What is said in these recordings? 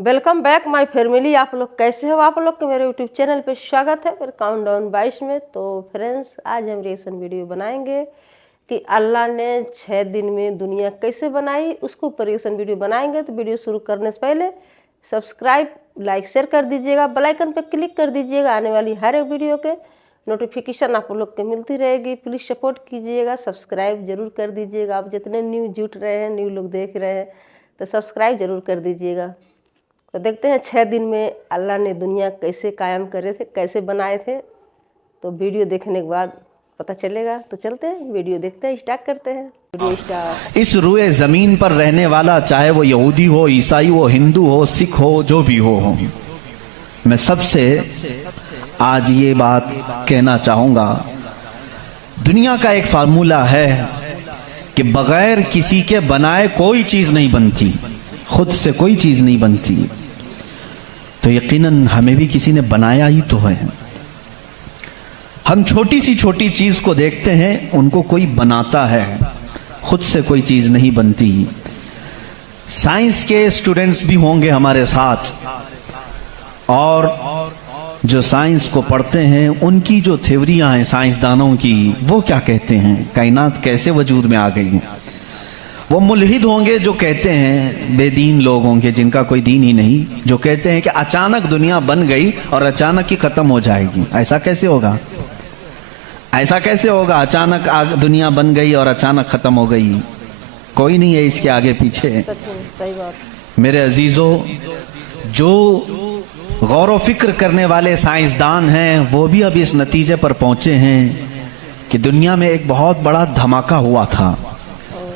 Welcome back my family. आप लोग कैसे हो? आप लोग के मेरे यूट्यूब चैनल पे स्वागत है मेरे काउंटडाउन 22 में। तो फ्रेंड्स, आज हम रिएक्शन वीडियो बनाएंगे कि अल्लाह ने 6 दिन में दुनिया कैसे बनाई, उसको ऊपर रिएक्शन वीडियो बनाएंगे। तो वीडियो शुरू करने से पहले सब्सक्राइब, लाइक, शेयर कर दीजिएगा, बेल आइकन पर क्लिक कर दीजिएगा। आने वाली हर एक वीडियो के नोटिफिकेशन आप लोग को मिलती रहेगी। प्लीज़ सपोर्ट कीजिएगा, सब्सक्राइब जरूर कर दीजिएगा। आप जितने न्यू जुट रहे हैं, न्यू लोग देख रहे हैं, तो सब्सक्राइब जरूर कर दीजिएगा। तो देखते हैं 6 दिन में अल्लाह ने दुनिया कैसे कायम करे थे, कैसे बनाए थे। तो वीडियो देखने के बाद पता चलेगा। तो चलते हैं, वीडियो देखते हैं, स्टार्ट करते हैं। Video start. इस रुए जमीन पर रहने वाला, चाहे वो यहूदी हो, ईसाई हो, हिंदू हो, सिख हो, जो भी हो, मैं सबसे आज ये बात कहना चाहूंगा। दुनिया का एक फार्मूला है कि बगैर किसी के बनाए कोई चीज नहीं बनती, खुद से कोई चीज नहीं बनती। तो यकीनन हमें भी किसी ने बनाया ही तो है। हम छोटी सी छोटी चीज को देखते हैं, उनको कोई बनाता है, खुद से कोई चीज नहीं बनती। साइंस के स्टूडेंट्स भी होंगे हमारे साथ, और जो साइंस को पढ़ते हैं उनकी जो थ्योरियां हैं साइंसदानों की, वो क्या कहते हैं, कायनात कैसे वजूद में आ गई है। वो मुल्हिद होंगे जो कहते हैं, बेदीन लोग होंगे जिनका कोई दीन ही नहीं, जो कहते हैं कि अचानक दुनिया बन गई और अचानक ही खत्म हो जाएगी। ऐसा कैसे होगा? ऐसा कैसे होगा? अचानक दुनिया बन गई और अचानक खत्म हो गई। कोई नहीं है इसके आगे पीछे। सही बात। मेरे अजीजों, जो गौर व फिक्र करने वाले साइंसदान हैं, वो भी अब इस नतीजे पर पहुंचे हैं कि दुनिया में एक बहुत बड़ा धमाका हुआ था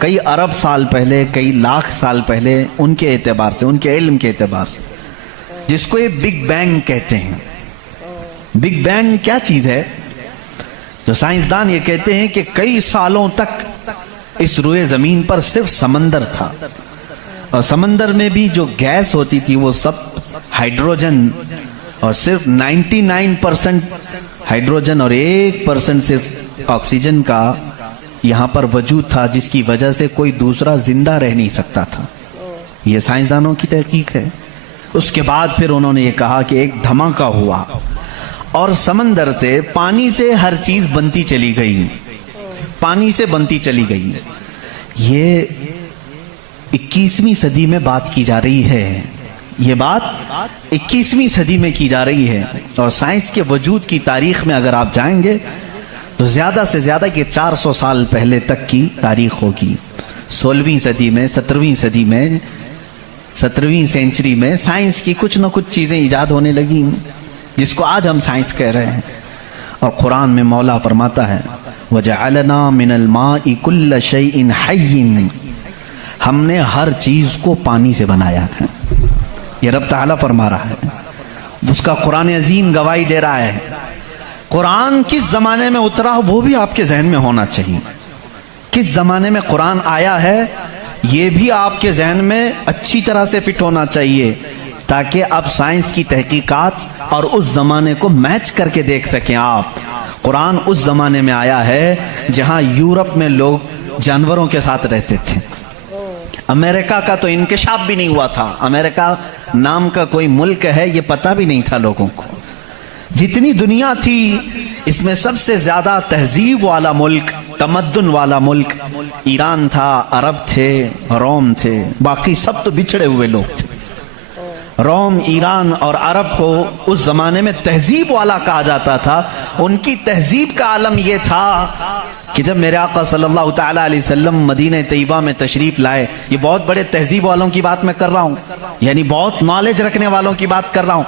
कई अरब साल पहले, कई लाख साल पहले, उनके एतबार से, उनके इल्म के एतबार से, जिसको ये बिग बैंग कहते हैं। बिग बैंग क्या चीज है? जो साइंसदान ये कहते हैं कि कई सालों तक इस रुए जमीन पर सिर्फ समंदर था, और समंदर में भी जो गैस होती थी वो सब हाइड्रोजन, और सिर्फ 99% हाइड्रोजन और 1% सिर्फ ऑक्सीजन का यहां पर वजूद था, जिसकी वजह से कोई दूसरा जिंदा रह नहीं सकता था। यह साइंसदानों की तहकीक है। उसके बाद फिर उन्होंने ये कहा कि एक धमाका हुआ और समंदर से, पानी से हर चीज बनती चली गई, पानी से बनती चली गई। ये 21वीं सदी में बात की जा रही है। ये बात 21वीं सदी में की जा रही है, और साइंस के वजूद की तारीख में अगर आप जाएंगे तो ज्यादा से ज्यादा कि 400 साल पहले तक की तारीख होगी। 16वीं सदी में, 17वीं सदी में, 17वीं सेंचुरी में साइंस की कुछ न कुछ चीजें इजाद होने लगी, जिसको आज हम साइंस कह रहे हैं। और कुरान में मौला फरमाता है, वजअलना मिनल माइ कुल्ल शैइन हय्यिन, हमने हर चीज को पानी से बनाया है। ये रब ताला फरमा रहा है, उसका कुरान अजीम गवाही दे रहा है। कुरान किस जमाने में उतरा वो भी आपके जहन में होना चाहिए। किस जमाने में कुरान आया है ये भी आपके जहन में अच्छी तरह से फिट होना चाहिए, ताकि आप साइंस की तहकीकात और उस जमाने को मैच करके देख सकें आप। कुरान उस जमाने में आया है जहां यूरोप में लोग जानवरों के साथ रहते थे। अमेरिका का तो इंकिशाफ भी नहीं हुआ था। अमेरिका नाम का कोई मुल्क है ये पता भी नहीं था लोगों को। जितनी दुनिया थी, इसमें सबसे ज्यादा तहजीब वाला मुल्क, तमद्दुन वाला मुल्क ईरान था, अरब थे, रोम थे। बाकी सब तो बिछड़े हुए लोग थे। रोम, ईरान और अरब को उस जमाने में तहजीब वाला कहा जाता था। उनकी तहजीब का आलम यह था कि जब मेरे आका सल्लल्लाहु तआला अलैहि वसल्लम मदीना तैयबा में तशरीफ लाए, ये बहुत बड़े तहजीब वालों की बात मैं कर रहा हूँ, यानी बहुत नॉलेज रखने वालों की बात कर रहा हूँ।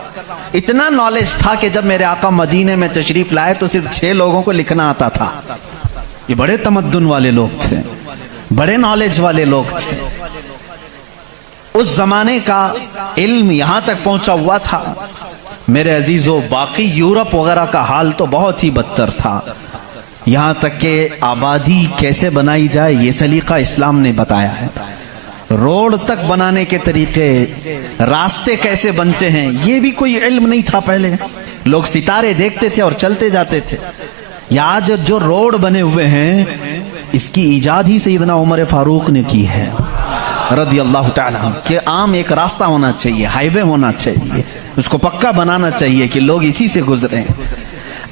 इतना नॉलेज था कि जब मेरे आका मदीने में तशरीफ लाए तो सिर्फ 6 लोगों को लिखना आता था। ये बड़े तमद्दुन वाले लोग थे, बड़े नॉलेज वाले लोग थे। उस जमाने का इल्म यहां तक पहुंचा हुआ था। मेरे अजीजों, बाकी यूरोप वगैरह का हाल तो बहुत ही बदतर था। यहां तक कि आबादी कैसे बनाई जाए ये सलीका इस्लाम ने बताया है। रोड तक बनाने के तरीके, रास्ते कैसे बनते हैं, ये भी कोई इल्म नहीं था पहले। लोग सितारे देखते थे और चलते जाते थे। या आज जो रोड बने हुए हैं, इसकी इजाद ही सैयदना उमर फारूक ने की है। रदी अल्लाह ताला अन्हु कि आम एक रास्ता होना चाहिए, हाईवे होना चाहिए, उसको पक्का बनाना चाहिए कि लोग इसी से गुजरे।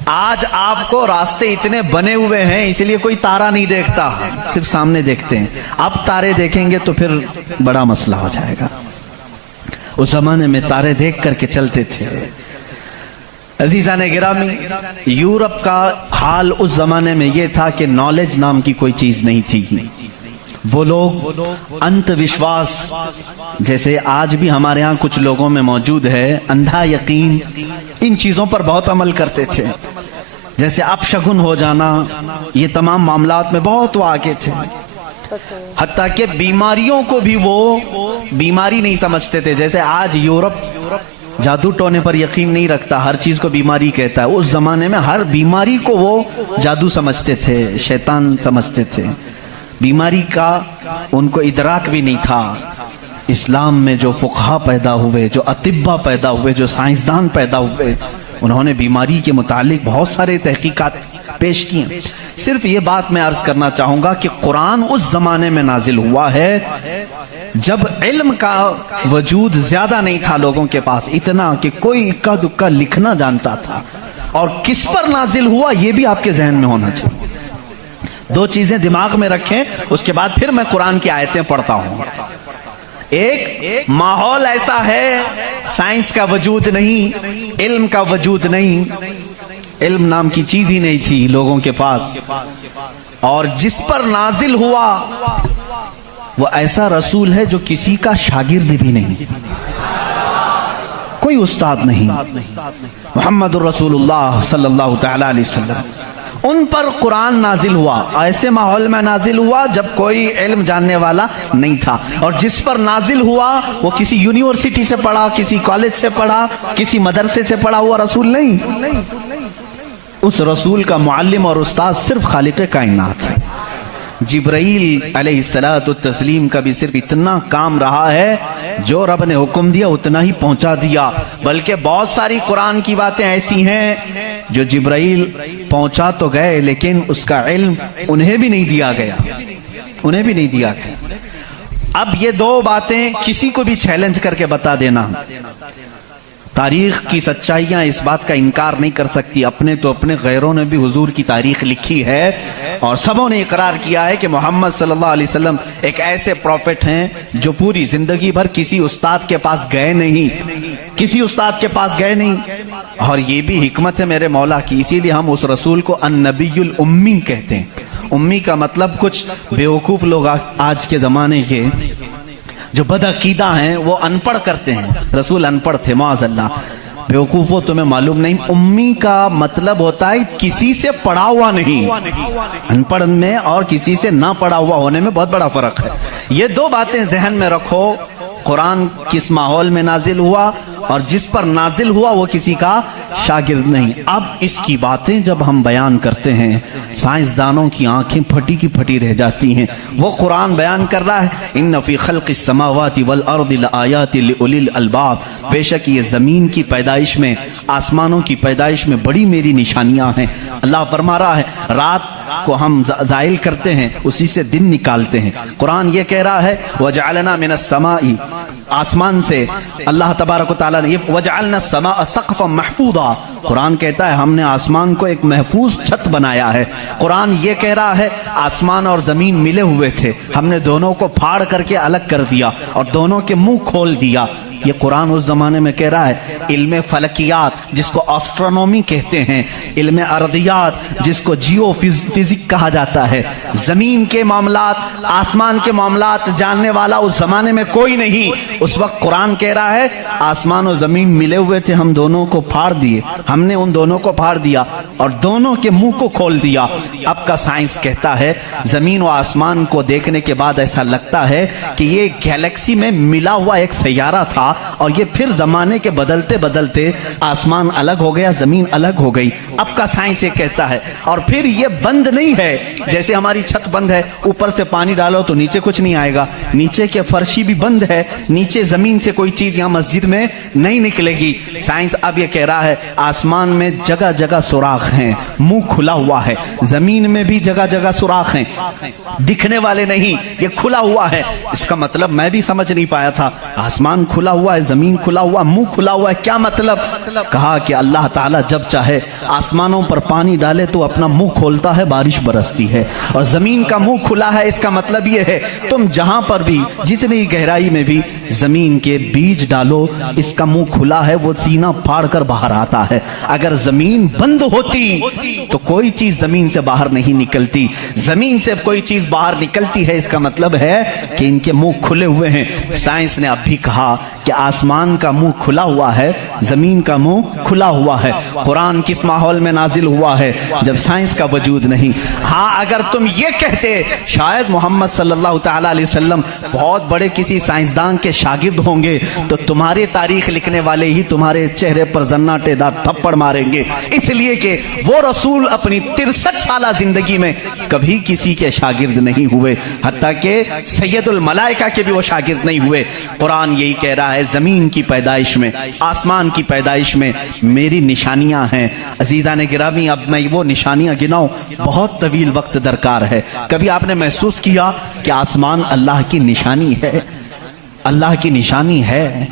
आज आपको रास्ते इतने बने हुए हैं इसलिए कोई तारा नहीं देखता, सिर्फ सामने देखते हैं। अब तारे देखेंगे तो फिर बड़ा मसला हो जाएगा। उस जमाने में तारे देख करके चलते थे। अजीजा ने गिरामी, यूरोप का हाल उस जमाने में यह था कि नॉलेज नाम की कोई चीज नहीं थी। वो लोग अंधविश्वास, जैसे आज भी हमारे यहाँ कुछ लोगों में मौजूद है, अंधा यकीन, इन चीजों पर बहुत अमल करते थे। जैसे अपशगुन हो जाना, ये तमाम मामलात में बहुत वो आगे थे। हत्ता कि बीमारियों को भी वो बीमारी नहीं समझते थे। जैसे आज यूरोप जादू टोने पर यकीन नहीं रखता, हर चीज को बीमारी कहता है। उस जमाने में हर बीमारी को वो जादू समझते थे, शैतान समझते थे। बीमारी का उनको इदराक भी नहीं था। इस्लाम में जो फुक़हा पैदा हुए, जो अतिब्बा पैदा हुए, जो साइंसदान पैदा हुए, उन्होंने बीमारी के मुतालिक बहुत सारे तहकीकात पेश किए। सिर्फ ये बात मैं अर्ज करना चाहूंगा कि कुरान उस जमाने में नाजिल हुआ है जब इल्म का वजूद ज्यादा नहीं था लोगों के पास, इतना कि कोई इक्का दुक्का लिखना जानता था। और किस पर नाजिल हुआ ये भी आपके जहन में होना चाहिए। दो चीजें दिमाग में रखें, उसके बाद फिर मैं कुरान की आयतें पढ़ता हूं। एक माहौल ऐसा है, साइंस का वजूद नहीं, इल्म का वजूद नहीं, इल्म नाम की चीज ही नहीं थी लोगों के पास। और जिस पर नाजिल हुआ वो ऐसा रसूल है जो किसी का शागिर्द भी नहीं, कोई उस्ताद नहीं, मुहम्मदुर रसूलुल्लाह सल्लल्लाहु तआला अलैहि वसल्लम, उन पर कुरान नाजिल हुआ। ऐसे माहौल में नाजिल हुआ जब कोई इल्म जानने वाला नहीं था। और जिस पर नाजिल हुआ वो किसी यूनिवर्सिटी से पढ़ा, किसी कॉलेज से पढ़ा, किसी मदरसे से पढ़ा हुआ रसूल नहीं। उस रसूल का मुअल्लिम और उस्ताद सिर्फ खालिक कायनात है। जिब्राइल अलैहिस्सलातु तस्लीम का भी सिर्फ इतना काम रहा है, जो रब ने हुक्म दिया उतना ही पहुंचा दिया। बल्कि बहुत सारी कुरान की बातें ऐसी हैं जो जिब्राइल पहुंचा तो गए लेकिन उसका इल्म उन्हें भी नहीं दिया गया, उन्हें भी नहीं दिया गया। अब ये दो बातें किसी को भी चैलेंज करके बता देना, तारीख की सच्चाइयां इस बात का इनकार नहीं कर सकती। अपने तो अपने, गैरों ने भी हुजूर की तारीख लिखी है और सबों ने इकरार किया है कि मोहम्मद सल्लल्लाहु अलैहि वसल्लम एक ऐसे प्रॉफिट हैं जो पूरी जिंदगी भर किसी उस्ताद के पास गए नहीं, किसी उस्ताद के पास गए नहीं। और ये भी हिकमत है मेरे मौला की, इसीलिए हम उस रसूल को अन्नबीयुल उम्मी कहते हैं। उम्मी का मतलब कुछ बेवकूफ लोग आज के जमाने के जो बदअकीदा हैं वो अनपढ़ करते हैं। रसूल अनपढ़ थे, माअज़ल्लाह। बेवकूफो तुम्हें मालूम नहीं, उम्मी का मतलब होता है किसी से पढ़ा हुआ नहीं। अनपढ़ में और किसी से ना पढ़ा हुआ होने में बहुत बड़ा फर्क है। ये दो बातें जहन में रखो। कुरान किस माहौल में नाजिल हुआ और जिस पर नाजिल हुआ वो किसी का शागिर्द नहीं। अब इसकी बातें जब हम बयान करते हैं, साइंसदानों की आंखें फटी की फटी रह जाती हैं। वो कुरान बयान कर रहा है, इन्न फी खल्क़िस समावाति वल अर्दि लआयाति लिउलिल अलबाब, बेशक ये जमीन की पैदाइश में, आसमानों की पैदाइश में बड़ी मेरी निशानियां हैं। अल्लाह फरमा रहा है रात को हम जाइल करते हैं, उसी से दिन निकालते हैं। कुरान ये कह रहा है वजअलना मिनस समाई, आसमान से अल्लाह तबारक व तआला ने वजअलना समा सक़फ़न महफूज़ा, कुरान कहता है हमने आसमान को एक महफूज छत बनाया है। कुरान ये कह रहा है आसमान और जमीन मिले हुए थे, हमने दोनों को फाड़ करके अलग कर दिया और दोनों के मुंह खोल दिया। ये कुरान उस जमाने में कह रहा है। इल्म फलकियात जिसको एस्ट्रोनॉमी कहते हैं, इल्म अर्दियात जिसको जियो फिजिक कहा जाता है, जमीन के मामलात, आसमान के मामलात जानने वाला उस जमाने में कोई नहीं। उस वक्त कुरान कह रहा है आसमान और जमीन मिले हुए थे, हम दोनों को फाड़ दिए, हमने उन दोनों को फाड़ दिया और दोनों के मुंह को खोल दिया। अब का साइंस कहता है जमीन और आसमान को देखने के बाद ऐसा लगता है कि ये गैलेक्सी में मिला हुआ एक सैयारा था اور یہ پھر زمانے کے بدلتے بدلتے آسمان الگ ہو گیا, زمین الگ ہو گئی. اب کا سائنس یہ کہتا ہے. اور پھر یہ بند نہیں ہے, جیسے ہماری چھت بند ہے, اوپر سے پانی ڈالو تو نیچے کچھ نہیں آئے گا, نیچے کے فرشی بھی بند ہے, نیچے زمین سے کوئی چیز یہاں مسجد میں نہیں نکلے گی. سائنس اب یہ کہہ رہا ہے آسمان میں جگہ جگہ سوراخ ہیں, منہ کھلا ہوا ہے. زمین میں بھی جگہ جگہ سوراخ ہیں, دکھنے والے نہیں, یہ کھلا ہوا ہے. اس کا مطلب میں بھی سمجھ نہیں پایا تھا, آسمان کھلا ہوا ہے, زمین کھلا ہوا, منہ کھلا ہوا ہے, کیا مطلب؟ کہا کہ اللہ تعالیٰ جب چاہے آسمانوں پر پانی ڈالے تو اپنا منہ کھولتا ہے, بارش برستی ہے. اور زمین کا منہ کھلا ہے, اس کا مطلب یہ ہے تم جہاں پر بھی جتنی گہرائی میں بھی زمین کے بیج ڈالو, اس کا منہ کھلا ہے, وہ سینہ پھاڑ کر باہر آتا ہے. اگر زمین بند ہوتی تو کوئی چیز زمین سے باہر نہیں نکلتی, زمین سے کوئی چیز باہر نکلتی ہے, اس کا مطلب ہے کہ ان کے منہ کھلے ہوئے ہیں. سائنس نے اب بھی کہا کہ آسمان کا منہ کھلا ہوا ہے, زمین کا منہ کھلا ہوا ہے. قرآن کس ماحول میں نازل ہوا ہے؟ جب سائنس کا وجود نہیں. ہاں اگر تم یہ کہتے شاید محمد صلی اللہ تعالی علیہ وسلم بہت بڑے کسی سائنسدان کے شاگرد ہوں گے تو تمہارے تاریخ لکھنے والے ہی تمہارے چہرے پر زناٹے دار تھپڑ ماریں گے, اس لیے کہ وہ رسول اپنی 63 سالہ زندگی میں کبھی کسی کے شاگرد نہیں ہوئے, حتیٰ کہ سید الملائکہ کے بھی وہ شاگرد نہیں ہوئے. قرآن یہی کہہ رہا ہے زمین کی پیدائش میں, آسمان کی پیدائش میں میری نشانیاں ہیں. عزیزان گرامی, اب میں وہ نشانیاں گناؤں بہت طویل وقت درکار ہے. کبھی آپ نے محسوس کیا کہ آسمان اللہ کی نشانی ہے؟ اللہ کی نشانی ہے.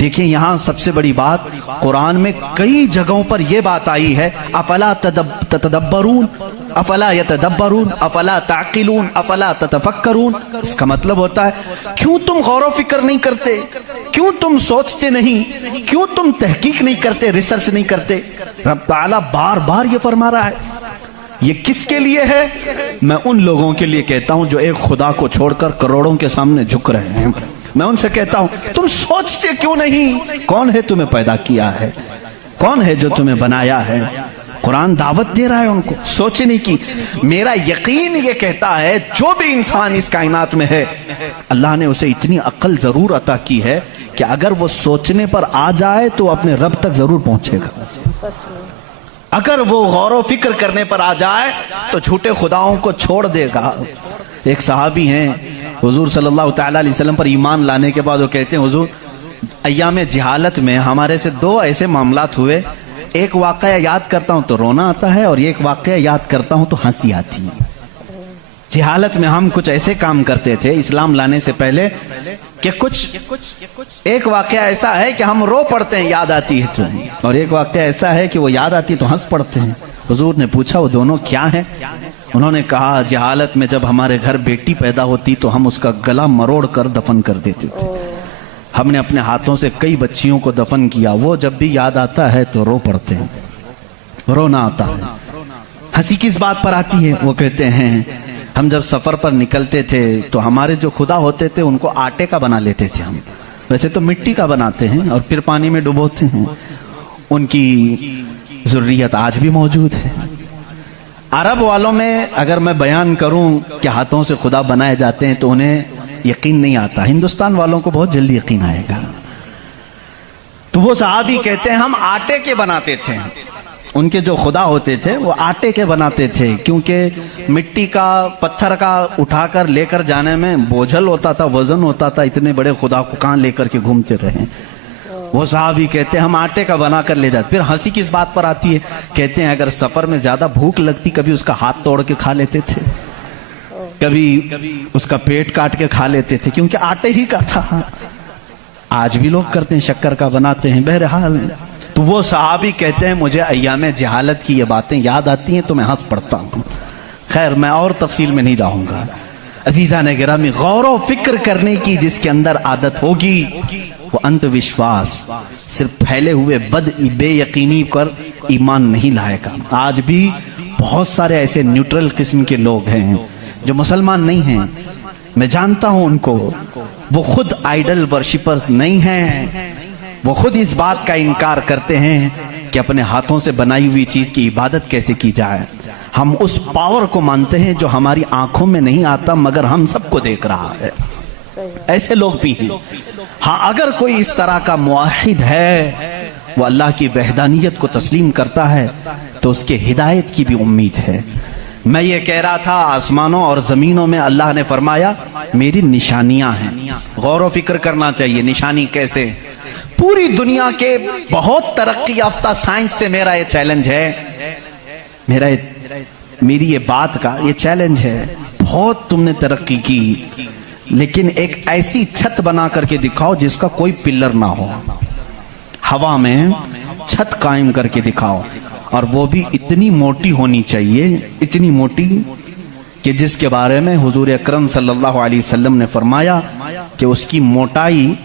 دیکھیں یہاں سب سے بڑی بات, قرآن میں کئی جگہوں پر یہ بات آئی ہے افلا تتدبرون, افلا یتدبرون, افلا تعقلون, افلا تتفکرون. اس کا مطلب ہوتا ہے کیوں تم غور و فکر نہیں کرتے, کیوں تم سوچتے نہیں, کیوں تم تحقیق نہیں کرتے, ریسرچ نہیں کرتے. رب تعالیٰ بار بار یہ فرما رہا ہے. یہ کس کے لیے ہے؟ میں ان لوگوں کے لیے کہتا ہوں جو ایک خدا کو چھوڑ کر کروڑوں کے سامنے جھک رہے ہیں. میں ان سے کہتا ہوں تم سوچتے کیوں نہیں؟ کون ہے تمہیں پیدا کیا ہے, کون ہے جو تمہیں بنایا ہے؟ قرآن دعوت دے رہا ہے ان کو سوچنے کی. میرا یقین یہ کہتا ہے جو بھی انسان اس کائنات میں ہے اللہ نے اسے اتنی عقل ضرور عطا کی ہے کہ اگر وہ سوچنے پر آ جائے تو اپنے رب تک ضرور پہنچے گا. اگر وہ غور و فکر کرنے پر آ جائے تو جھوٹے خداؤں کو چھوڑ دے گا. ایک صحابی ہیں, حضور صلی اللہ تعالی علیہ وسلم پر ایمان لانے کے بعد وہ کہتے ہیں حضور ایام جہالت میں ہمارے سے 2 ایسے معاملات ہوئے, ایک واقعہ یاد کرتا ہوں تو رونا آتا ہے اور ایک واقعہ یاد کرتا ہوں تو ہنسی آتی ہے. جہالت میں ہم کچھ ایسے کام کرتے تھے اسلام لانے سے پہلے کہ ایک واقعہ ایسا ہے کہ ہم رو پڑتے ہیں یاد آتی ہے تو, اور ایک واقعہ ایسا ہے کہ وہ یاد آتی ہے تو ہنس پڑتے ہیں. حضور نے پوچھا وہ دونوں کیا ہیں؟ انہوں نے کہا جہالت میں جب ہمارے گھر بیٹی پیدا ہوتی تو ہم اس کا گلا مروڑ کر دفن کر دیتے تھے. ہم نے اپنے ہاتھوں سے کئی بچیوں کو دفن کیا, وہ جب بھی یاد آتا ہے تو رو پڑتے ہیں, رونا آتا ہے. ہنسی کس بات پر آتی ہے؟ وہ کہتے ہیں ہم جب سفر پر نکلتے تھے تو ہمارے جو خدا ہوتے تھے ان کو آٹے کا بنا لیتے تھے. ہم ویسے تو مٹی کا بناتے ہیں اور پھر پانی میں ڈبوتے ہیں. ان کی ذریت آج بھی موجود ہے. عرب والوں میں اگر میں بیان کروں کہ ہاتھوں سے خدا بنائے جاتے ہیں تو انہیں یقین نہیں آتا. ہندوستان والوں کو بہت جلدی یقین آئے گا. تو وہ صحابی کہتے ہیں ہم آٹے کے بناتے تھے. ان کے جو خدا ہوتے تھے وہ آٹے کے بناتے تھے, کیونکہ مٹی کا پتھر کا اٹھا کر لے کر جانے میں بوجھل ہوتا تھا, وزن ہوتا تھا. اتنے بڑے خدا کو کہاں لے کر کے گھومتے رہے. وہ صحابی کہتے ہیں ہم آٹے کا بنا کر لے جاتے. پھر ہنسی کس بات پر آتی ہے؟ کہتے ہیں اگر سفر میں زیادہ بھوک لگتی کبھی اس کا ہاتھ توڑ کے کھا لیتے تھے, کبھی اس کا پیٹ کاٹ کے کھا لیتے تھے, کیونکہ آٹے ہی کا تھا. آج بھی لوگ کرتے ہیں, شکر کا بناتے ہیں. بہرحال تو وہ صحابی کہتے ہیں مجھے ایام جہالت کی یہ باتیں یاد آتی ہیں تو میں ہنس پڑتا ہوں. خیر میں اور تفصیل میں نہیں جاؤں گا. عزیزان گرامی, غور و فکر کرنے کی جس کے اندر عادت ہوگی وہ انت وشواس, صرف پھیلے ہوئے بے یقینی پر ایمان نہیں لائے گا. آج بھی بہت سارے ایسے نیوٹرل قسم کے لوگ ہیں جو مسلمان نہیں ہیں, میں جانتا ہوں ان کو. وہ خود آئیڈل ورشپرز نہیں ہیں, وہ خود اس بات کا انکار کرتے ہیں کہ اپنے ہاتھوں سے بنائی ہوئی چیز کی عبادت کیسے کی جائے. ہم اس پاور کو مانتے ہیں جو ہماری آنکھوں میں نہیں آتا مگر ہم سب کو دیکھ رہا ہے. ऐसे लोग भी हैं। हाँ, अगर कोई इस तरह का मुआहिद है, वो अल्लाह की वहदानियत को तस्लीम करता है, तो उसके हिदायत की भी उम्मीद है। मैं ये कह रहा था, आसमानों और जमीनों में अल्लाह ने फरमाया मेरी निशानियां हैं। गौर व फिक्र करना चाहिए, निशानी कैसे? पूरी दुनिया के बहुत तरक्की याफ्ता साइंस से मेरा ये चैलेंज है, मेरी ये बात का ये चैलेंज है, बहुत तुमने तरक्की की, लेकिन एक ऐसी छत बना करके दिखाओ जिसका कोई पिलर ना हो, हवा में छत कायम करके दिखाओ, और वो भी इतनी मोटी होनी चाहिए, इतनी मोटी कि जिसके बारे में हुजूर अकरम सल्लल्लाहु अलैहि वसल्लम ने फरमाया कि उसकी मोटाई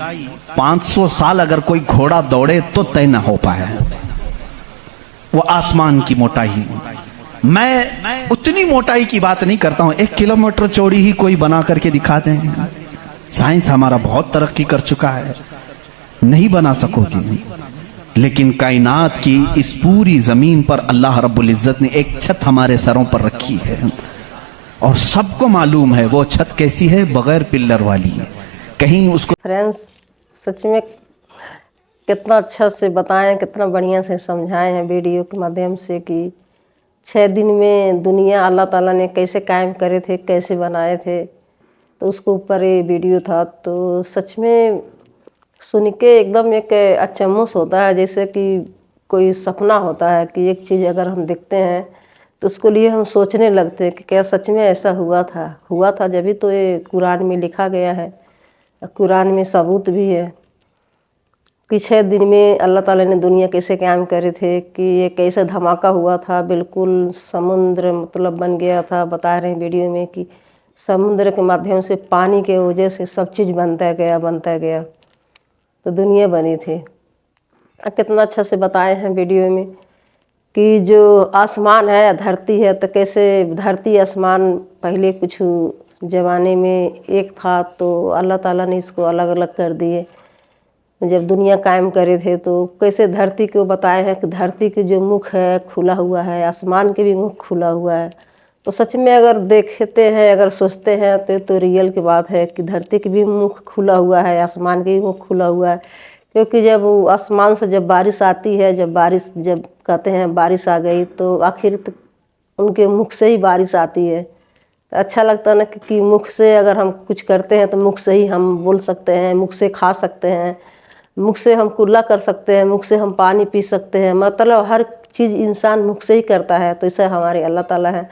500 साल अगर कोई घोड़ा दौड़े तो तय ना हो पाए, वो आसमान की मोटाई। मैं उतनी मोटाई की बात नहीं करता हूं, 1 किलोमीटर चौड़ी ही कोई बना करके दिखा दें। साइंस हमारा बहुत तरक्की कर चुका है, नहीं बना सकोगी, लेकिन कायनात की इस पूरी जमीन पर अल्लाह रब्बुल इज्जत ने एक छत हमारे सरों पर रखी है, और सबको मालूम है वो छत कैसी है, बगैर पिल्लर वाली। कहीं उसको फ्रेंड्स सच में कितना अच्छा से बताएं, कितना बढ़िया से समझाए हैं वीडियो के माध्यम से कि 6 दिन में दुनिया अल्लाह ताला ने कैसे कायम करे थे, कैसे बनाए थे, तो उसके ऊपर ये वीडियो था। तो सच में सुन के एकदम एक अचम्भुस होता है, जैसे कि कोई सपना होता है कि एक चीज़ अगर हम देखते हैं तो उसको लिए हम सोचने लगते हैं कि क्या सच में ऐसा हुआ था। जब भी तो ये कुरान में लिखा गया है, कुरान में सबूत भी है कि 6 दिन में अल्लाह ताला ने दुनिया कैसे कायम करे थे, कि ये कैसे धमाका हुआ था, बिल्कुल समुद्र मतलब बन गया था। बता रहे हैं वीडियो में कि समुद्र के माध्यम से, पानी के वजह से सब चीज़ बनता गया तो दुनिया बनी थी। कितना अच्छा से बताए हैं वीडियो में कि जो आसमान है, धरती है, तो कैसे धरती आसमान पहले कुछ ज़माने में एक था, तो अल्लाह ताला ने इसको अलग अलग कर दिए। जब दुनिया कायम करे थे तो कैसे धरती को बताए हैं कि धरती के जो मुख है खुला हुआ है, आसमान के भी मुख खुला हुआ है। तो सच में अगर देखते हैं, अगर सोचते हैं तो रियल की बात है कि धरती के भी मुख खुला हुआ है, आसमान के भी मुख खुला हुआ है। क्योंकि जब आसमान से जब बारिश आती है, जब कहते हैं बारिश आ गई, तो आखिर उनके मुख से ही बारिश आती है। तो अच्छा लगता है ना कि मुख से अगर हम कुछ करते हैं तो मुख से ही हम बोल सकते हैं, मुख से खा सकते हैं, मुख से हम कुल्ला कर सकते हैं, मुख से हम पानी पी सकते हैं। मतलब हर चीज़ इंसान मुख से ही करता है। तो ऐसे हमारे अल्लाह ताला है,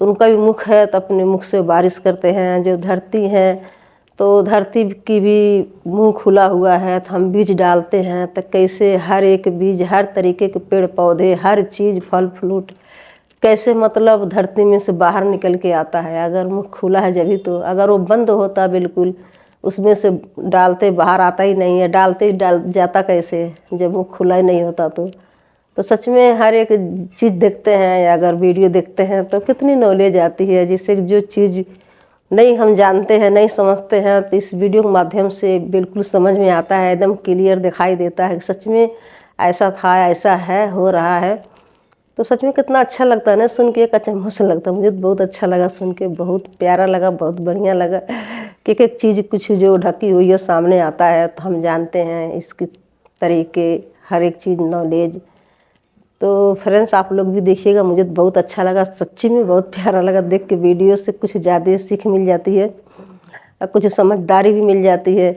तो उनका भी मुख है, तो अपने मुख से बारिश करते हैं। जो धरती है, तो धरती की भी मुंह खुला हुआ है, तो हम बीज डालते हैं, तो कैसे हर एक बीज, हर तरीके के पेड़ पौधे, हर चीज़, फल फ्रूट कैसे मतलब धरती में से बाहर निकल के आता है। अगर मुख खुला है जभी तो, अगर वो बंद होता बिल्कुल, उसमें से डालते बाहर आता ही नहीं है, डालते डाल जाता कैसे जब मुख खुला ही नहीं होता। तो सच में हर एक चीज़ देखते हैं या अगर वीडियो देखते हैं तो कितनी नॉलेज आती है, जिससे जो चीज़ नहीं हम जानते हैं, नहीं समझते हैं, तो इस वीडियो के माध्यम से बिल्कुल समझ में आता है, एकदम क्लियर दिखाई देता है कि सच में ऐसा था, ऐसा है, हो रहा है। तो सच में कितना अच्छा लगता है ना सुन के, एक अचम्भा लगता है। मुझे बहुत अच्छा लगा सुन के, बहुत प्यारा लगा, बहुत बढ़िया लगा कि एक चीज़ कुछ जो ढकी हुई है सामने आता है, तो हम जानते हैं इसके तरीके, हर एक चीज़ नॉलेज। तो फ्रेंड्स आप लोग भी देखिएगा, मुझे बहुत अच्छा लगा, सच्ची में बहुत प्यारा लगा देख के। वीडियो से कुछ ज़्यादा सीख मिल जाती है और कुछ समझदारी भी मिल जाती है।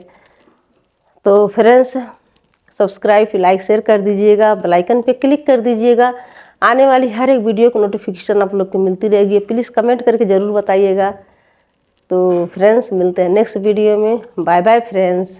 तो फ्रेंड्स सब्सक्राइब, लाइक, शेयर कर दीजिएगा, बेल आइकन पे क्लिक कर दीजिएगा। आने वाली हर एक वीडियो की नोटिफिकेशन आप लोग को मिलती रहेगी। प्लीज़ कमेंट करके ज़रूर बताइएगा। तो फ्रेंड्स मिलते हैं नेक्स्ट वीडियो में। Bye bye friends.